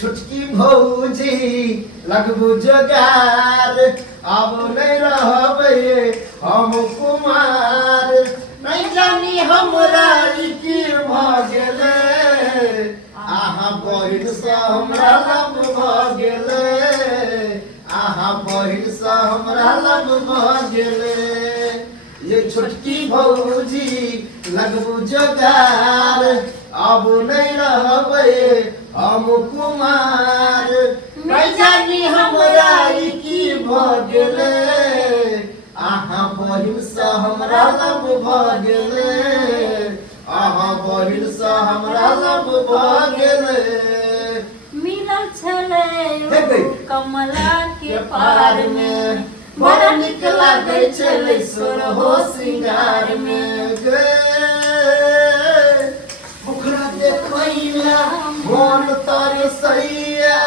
छुटकी भौजी लगबू जोगार अब नहीं रहबे हम कुमार नहीं जानी हमरा की भ गेले आहा बहिन से हमरा लब भ गेले आहा बहिन से हमरा लब भ गेले ये छुटकी भौजी लगबू जोगार अब नहीं रहबे हम कुमार नहीं जानी हमरा की भ गेले आहा बहिन से हमरा लब भ गेले आहा बहिन से हमरा लब भ गेले मिलल छले कमला के पार में बड़ा निक लागे छले सोरहो सिंगार में गे ओकरा देखैला मन तरसैया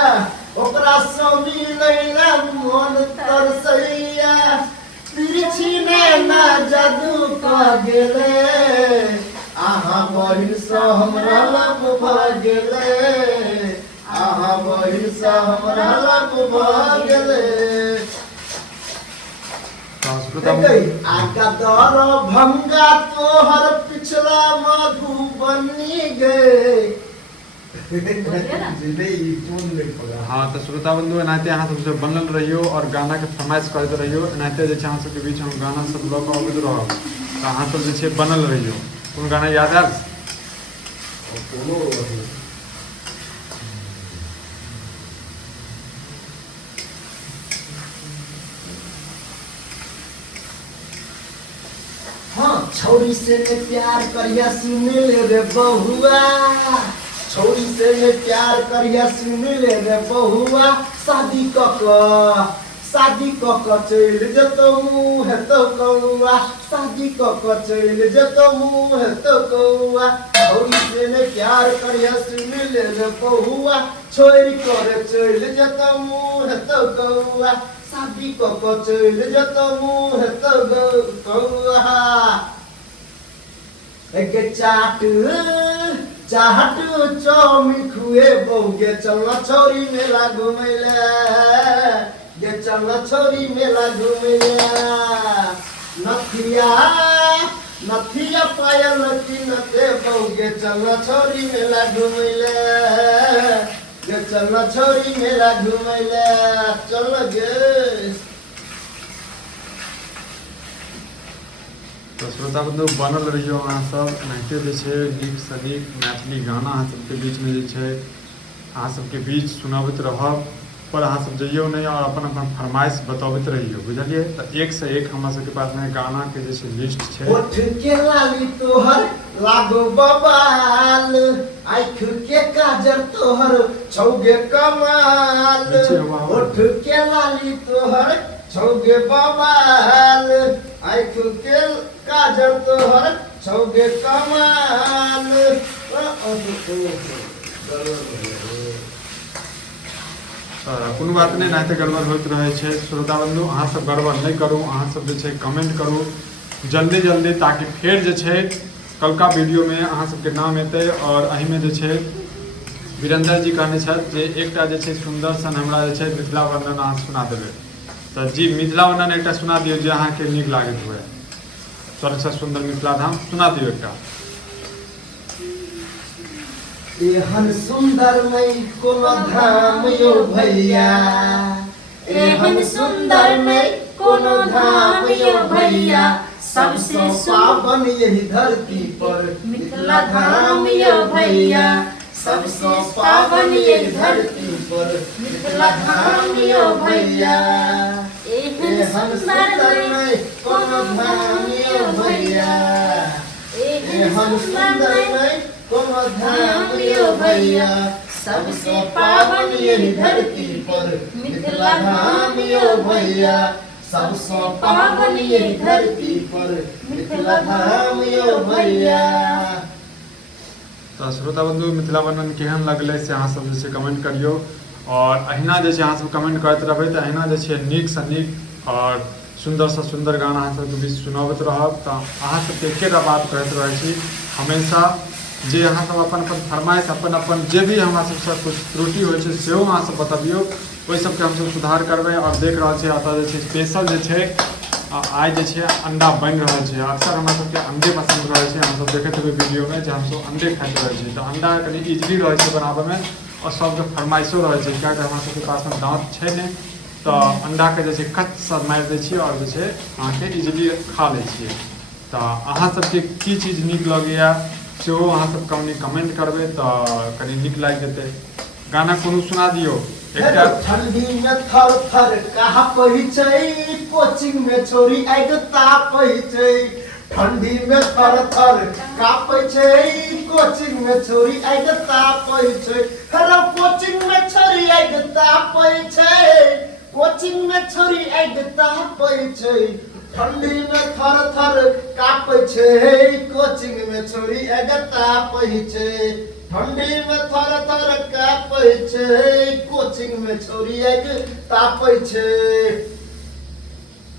ओकरा से मिलैला मन तरसैया तिरछी नैना जादू क गेले आहा बहिन से हमरा लब भ गेले आहा बहिन से हमरा लब भ गेले आका दर भंगा तोहर पिछला मधुबनी गए हाँ तो श्रोता बंधु एनाते अहाँ सबसे बनल रहियो और गाना के फरमाइश करते रहियो एनाते जे छै अहाँ सबके बीच हम गाना सब लऽ कऽ अबैत रहब तऽ अहाँ सब जे छै बनल रहियो कोन गाना याद आयल हाँ छौरी से ने प्यार करिया सुन ले रे बहुआ छौरी से ने प्यार करिया सुन ले रे बहुआ शादी कक चल जतो मुँह तो कौआ शादी कक चल जतो मुँह तो कौआ छौरी से ने प्यार करिया सुन ले रे बहुआ छोरी करे चल जतो मुँह तो कौआ शादी कक चल जतो मुँह तो कौआ एक चाट चौमिन खुए बहुगे चलना छोरी मेला घुमैले गे चलना छोरी मेला घुमैले नथिया पायल किनते बहुगे चलना छोरी मेला घुमैले गे चलना छोरी मेला घुमैले चल गे तो श्रोता बंधु बनल रहियो अहाँ सब एनाहिते जे छै नीक सँ नीक मैथिली गाना अहाँ सबके बीचमे जे छै अहाँ सबके बीच सुनाबैत रहब पर अहाँ सब जइयो नहीं और अपन अपन फरमाइश बताबैत रहियो बुझलिए तो एक से एक हमरा सबके पास में गाना के जे छै लिस्ट छै ओठ के लाली तोहर लागो बबाल आँख के काजर तोहर छौगे कमाल ओठ के लाली तोहर छौगे बबाल आँख के काजर तोहर छौगे कमाल कोनो बात नहीं ना गड़बड़ होइत रहे छै श्रोता बंधु अहाँ सब गड़बड़ नहीं करू अहाँ सब जे छै कमेंट करू जल्दी जल्दी ताकि फिर जे छै कलका वीडियो में अहाँ सबके नाम एतै और एहि में जे छै वीरेंद्र जी कहने छथि जे एकटा जे छै सुंदर सन हमरा जे छै मिथिला वर्णन अहाँ सुना देबै तो जी मिथिला वर्णन एकटा सुना दियौ जे अहाँके नीक लागैत हुए स्वर्ग से सुंदर मिथिला धाम सुना दियौ एकटा एहन सुंदर नहीं कोनो धाम यो भैया एहन सुंदर नहीं कोनो धाम यो भैया सबसे पावन यही धरती पर मिथिला धाम यो भैया सबसे पावन यही धरती पर मिथिला धाम यो भैया एहन सुंदर नहीं कोनो धाम यो भैया एहन सुंदर नहीं कोनो धाम यो भैया सबसे पावन यही धरती पर मिथिला धाम यो भैया सबसे पावन यही धरती पर मिथिला धाम यो भैया। तो श्रोता बंधु मिथिला वर्णन केहन लगले से अहाँ सब जे छै कमेंट करियो और अहिना जे छै अहाँ सब कमेंट करैत रहबै तऽ अहिना जे छै नीक सँ नीक और सुंदर से सुंदर गाना अहाँ सबके बीच सुनाबैत रहब। तऽ अहाँ सबके एकेटा बात कहैत रहै छी हमेशा जे अहाँ सब अपन अपन फरमाइश अपन जे भी हमरा सबसँ कुछ त्रुटि होइ छै सेहो अहाँ सब बतबियौ, ओहि सबके हमसब सुधार करबै। और देख रहल छी एतऽ जे छै स्पेशल जे छै आइ जे छै अंडा बनि रहल छै। अक्सर हमरा सबके अंडे पसंद रहै छै, हमसब देखैत हेबै वीडियोमे जे हमसब अंडे खाइत रहै छी। तऽ अंडा कनि इजली रहै छै बनाबैमे और सबके फरमाइशो रहै छै, कियाकि हमरा सबके पासमे दाँत छै नहि, तऽ अंडाके जे छै कट सँ मारि दै छियै और जे छै अहाँके इजली खा लै छियै। तऽ अहाँ सबके की चीज नीक लगैए सेहो अहाँ सब कमेंट करबै तऽ कनि नीक लागि जेतै। गाना कोनो सुना दियौ एकटा। ठंडी में थर थर कापै छै, कोचिंग में छोरी आगि तापै छै। ठंडी में थर थर कापै छै, कोचिंग में छोरी आगि तापै छै। हेलो कोचिंग में छोरी आगि तापै छै, कोचिंग में छोरी आगि तापै छै। ठंडी में थर थर कापै छै, कोचिंग में छोरी आगि तापै छै। ठंडी में थर थर कापै छै, कोचिंग में छोरी आगि तापै छै।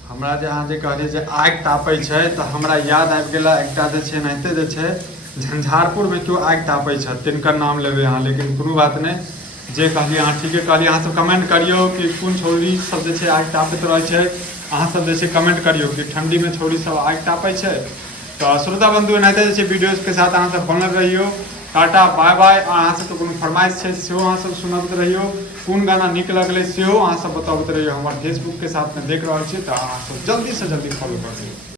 हमरा जे अहाँ जे कहलियै जे आगि तापै छै तऽ हमरा याद आबि गेला एकटा जे छै एनाहिते जे छै झंझारपुरमे केओ आगि तापै छथि, तिनकर नाम लेबै अहाँ, लेकिन कोनो बात नहि, जे कहलियै अहाँ ठीके कहलियै। अहाँ सब कमेंट करियौ कि कोन छौरी सब जे छै आगि तापैत रहै छै, अहाँ सब जे छै कमेंट करियौ कि ठंडीमे छौरी सब आगि तापै छै। तऽ श्रोता बंधु एनाहिते जे छै वीडियोके साथ अहाँ सब बनल रहियौ। Tata bye bye. अहाँ सबके कोनो फरमाइश छै सेहो अहाँ सब सुनबैत रहियौ, कोन गाना नीक लगलै सेहो अहाँ सब बताबैत रहियौ। हमर फेसबुकके साथमे देख रहल छी तऽ अहाँ सब जल्दी से जल्दी फॉलो कर दियौ।